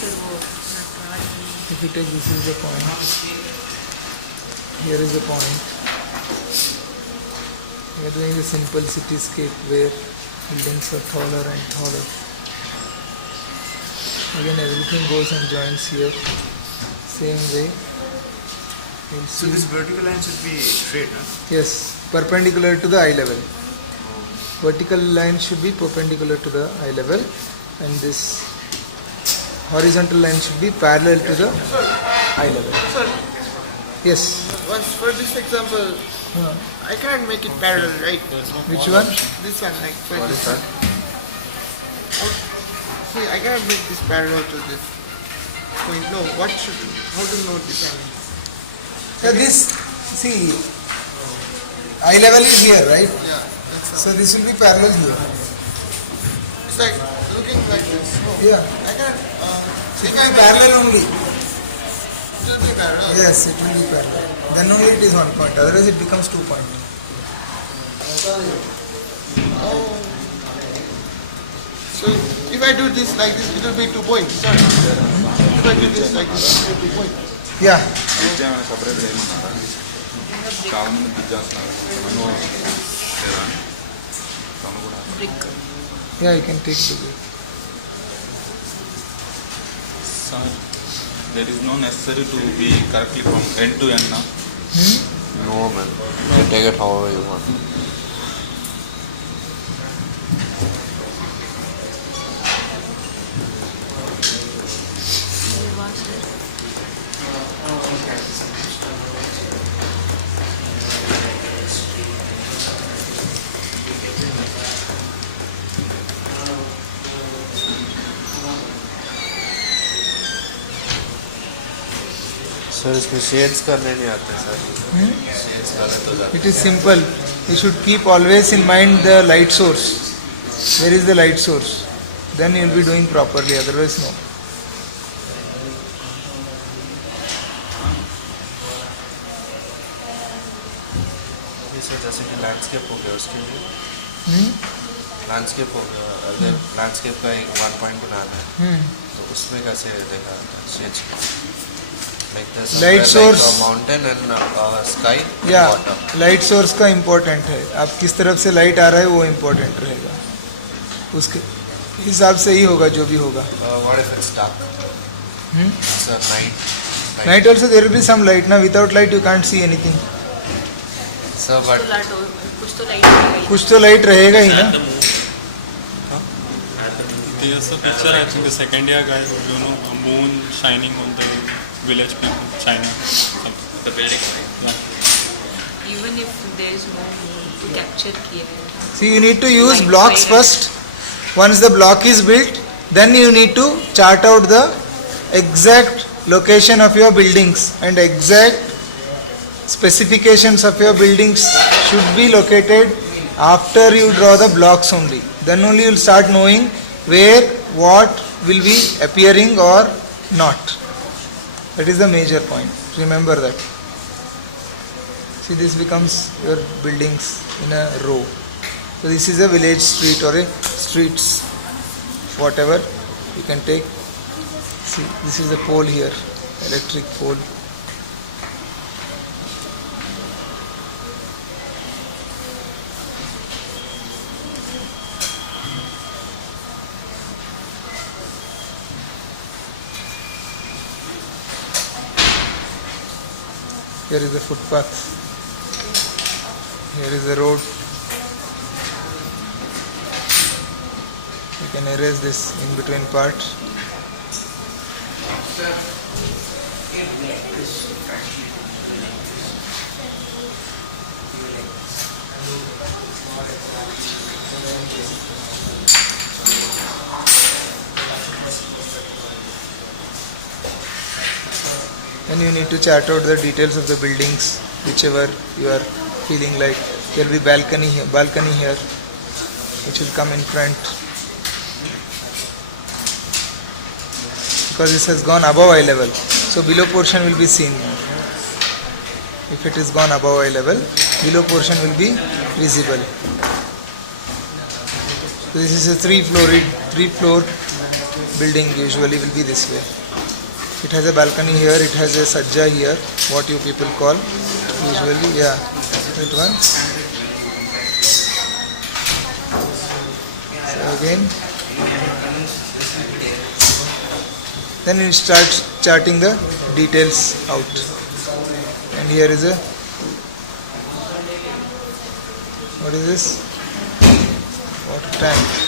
sir वो Nataraj If you take, this is the point. Here is the point. We are doing a simple cityscape where buildings are taller and taller. Again, everything goes and joins here. Same way. We'll So see. this vertical line should be straight, no? Yes, perpendicular to the eye level. Vertical line should be perpendicular to the eye level, and this horizontal line should be parallel to the eye level. Sir, Yes. once for this example, Uh, I can't make it parallel, right? which one? This one, like for this one. See, I cannot make this parallel to this point. No, what should? How to know this? So this, see, eye level is here, right? Yeah, that's all. So this will be parallel here. It's like looking like this. No, Yeah. I can't. It will be parallel only. It will be parallel. Yes, it will be parallel. Then only it is 1 point. Otherwise it becomes 2 point. Oh. So if I do this like this, it will be 2 points. Sorry. If I do this like this, it will be 2 points. Yeah. Bridge ఏమైనా సపరేట్గా ఏమన్నారా చాలా మంది bridge చేస్తున్నారు తను లేదా తను కూడా brick. Yeah, you can take the sir there is no necessary to be correctly from end to end నా No man, you can take it however you want. Sir इसमें शेड्स करने नहीं आते सर शेड्स करने तो जाते It is simple. You should keep always in mind the light source. Where is the light source? Then you will be doing properly. Otherwise, no. हैं sir जैसे कि लैंडस्केप हो गया उसके लिए Hmm? लैंडस्केप हो गया अगर लैंडस्केप का एक 1 पॉइंट बनाना है Hmm. तो उसमें कैसे देखा shades like Light source. Mountain and sky Yeah. Water light source का इम्पोर्टेंट है. आप किस तरफ से लाइट आ रहा है वो इम्पोर्टेंट रहेगा. उसके हिसाब से ही होगा जो भी होगा. What if it's dark Hmm? Sir night Night also there will be some light. Now without light you can't see anything. Sir तो बट कुछ तो लाइट रहेगा कुछ तो लाइट रहेगा ही ना. There's a picture I think the second year guy, you know, a moon shining on the village people, China. the building Yeah. even if there is no moon to capture किया है. See, you need to use blocks first. Once the block is built, then you need to chart out the exact location of your buildings, and exact specifications of your buildings should be located after you draw the blocks only. Then only you will start knowing where what will be appearing or not. That is the major point. Remember that. See, this becomes your buildings in a row. So this is a village street or a streets, whatever you can take. See, this is a pole here, electric pole. Here is the footpath. Here is the road. You can erase this in between part. Then you need to chart out the details of the buildings, whichever you are feeling like. There will be balcony here, which will come in front. Because this has gone above eye level, so below portion will be seen. If it is gone above eye level, below portion will be visible. So this is a three-floor building usually will be this way. It has a balcony here, it has a sajja here, what you people call usually, yeah, that one. So again, then you start charting the details out. And here is a, what is this? Water tank.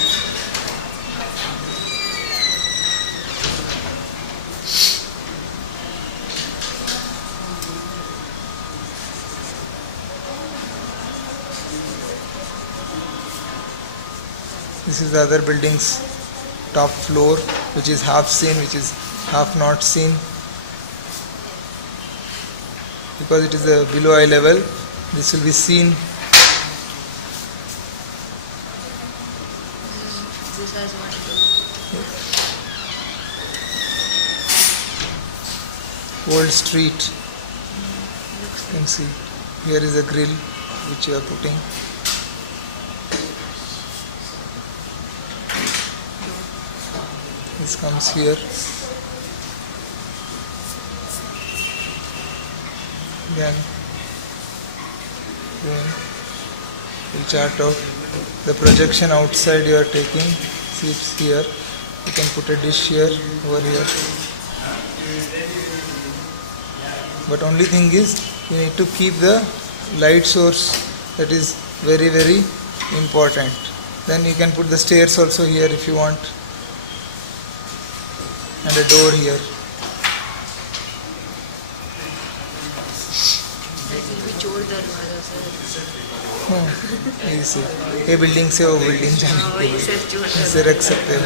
This is the other building's top floor, which is half seen, which is half not seen. Because it is below eye level, this will be seen. This has what? Old street. You can see. Here is a grill which you are putting. This comes here. Then we'll chart out the projection outside you are taking. See, it's here. You can put a dish here, over here. But only thing is, you need to keep the light source. That is very, very important. Then you can put the stairs also here if you want. And a door here. That will be चोर दरवाजा sir. ऐसे ये building से वो building जाने के वही लिए सर चोर इसे रख सकते हो.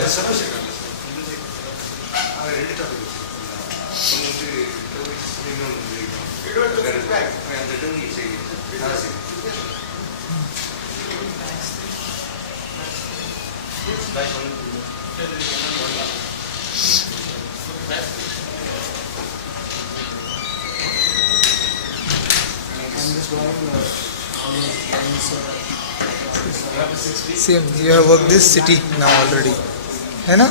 Same, you have worked this city now already, है ना?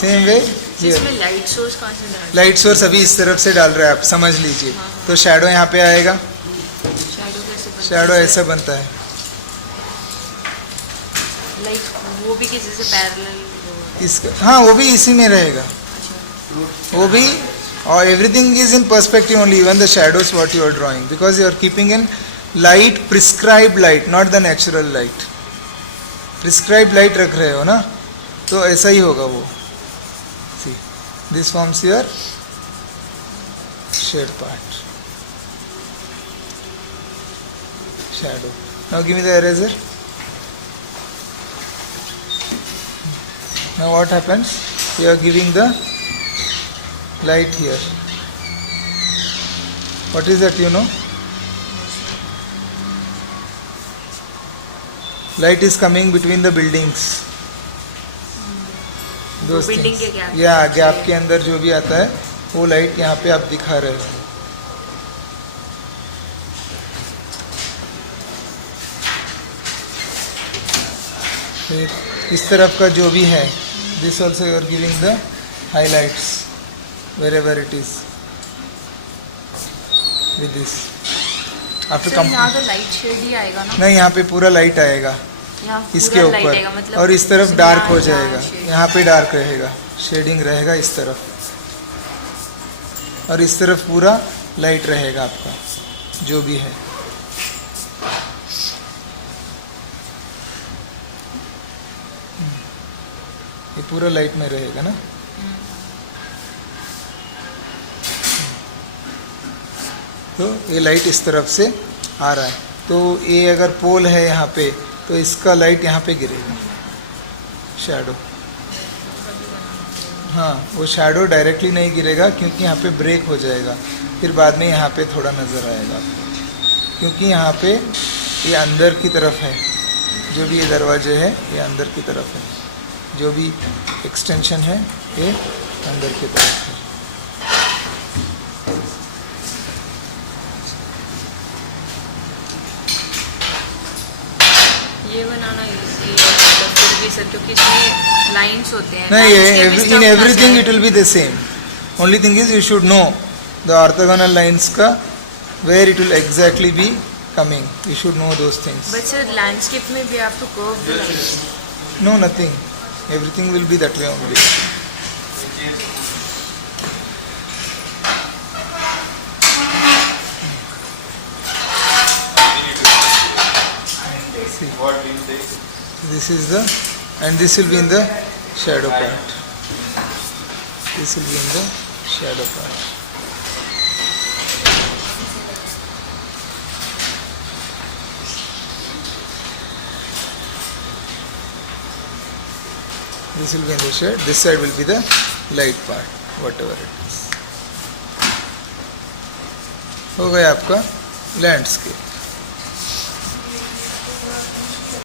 Same way here. इसमें लाइट सोर्स कहाँ से डाल? लाइट सोर्स अभी इस तरफ से डाल रहे हैं आप, समझ लीजिए. तो शैडो यहाँ पे आएगा. शैडो कैसे बनता है? शैडो ऐसा बनता है. लाइक वो भी किसी से पैरेलल? इसका हाँ, वो भी इसी में रहेगा. वो भी, और everything is in perspective only, even the shadows what you are drawing, because you are keeping in light, prescribed light, not the natural light. Prescribed light रख रहे हो ना, तो ऐसा ही होगा वो. See, this forms your shade part. Shadow. Now give me the eraser. Now what happens? You are giving the light here. What is that, you know? Light is coming between the buildings. Those building things. के gap. Yeah, gap के अंदर जो भी आता है वो light यहाँ पे आप दिखा रहे हो. फिर इस तरफ का जो भी है, this also you are giving the highlights wherever it is with this. After sir यहाँ तो लाइट शेड ही आएगा ना? नहीं, यहाँ पे पूरा लाइट आएगा यहाँ इसके पूरा light आएगा, ऊपर, मतलब और इस तरफ डार्क हो यहाँ जाएगा. shade. यहाँ पे डार्क रहेगा, शेडिंग रहेगा इस तरफ, और इस तरफ पूरा लाइट रहेगा आपका जो भी है. ये पूरा लाइट में रहेगा ना. तो ये लाइट इस तरफ से आ रहा है, तो ये अगर पोल है यहाँ पे, तो इसका लाइट यहाँ पे गिरेगा, शैडो. हाँ, वो शैडो डायरेक्टली नहीं गिरेगा क्योंकि यहाँ पे ब्रेक हो जाएगा, फिर बाद में यहाँ पे थोड़ा नज़र आएगा आपको, क्योंकि यहाँ पे ये अंदर की तरफ है, जो भी ये दरवाजे है ये अंदर की तरफ है, जो भी एक्सटेंशन है ये अंदर की तरफ है. ये बनाना इजी है, मतलब फिर भी नहीं सर, क्योंकि इसमें लाइंस होते हैं. No, Landscape is in tough everything ना, it will be the same. Only thing is you should know the orthogonal lines ka where it will exactly be coming. You should know those things. But sir, landscape में भी आपको curved lines. No, nothing. Everything will be that way only. See, this is the, and this will be in the shadow part. This will be in the shadow part. This will be in the shade. This side will be the light part, whatever it is. हो गया आपका landscape.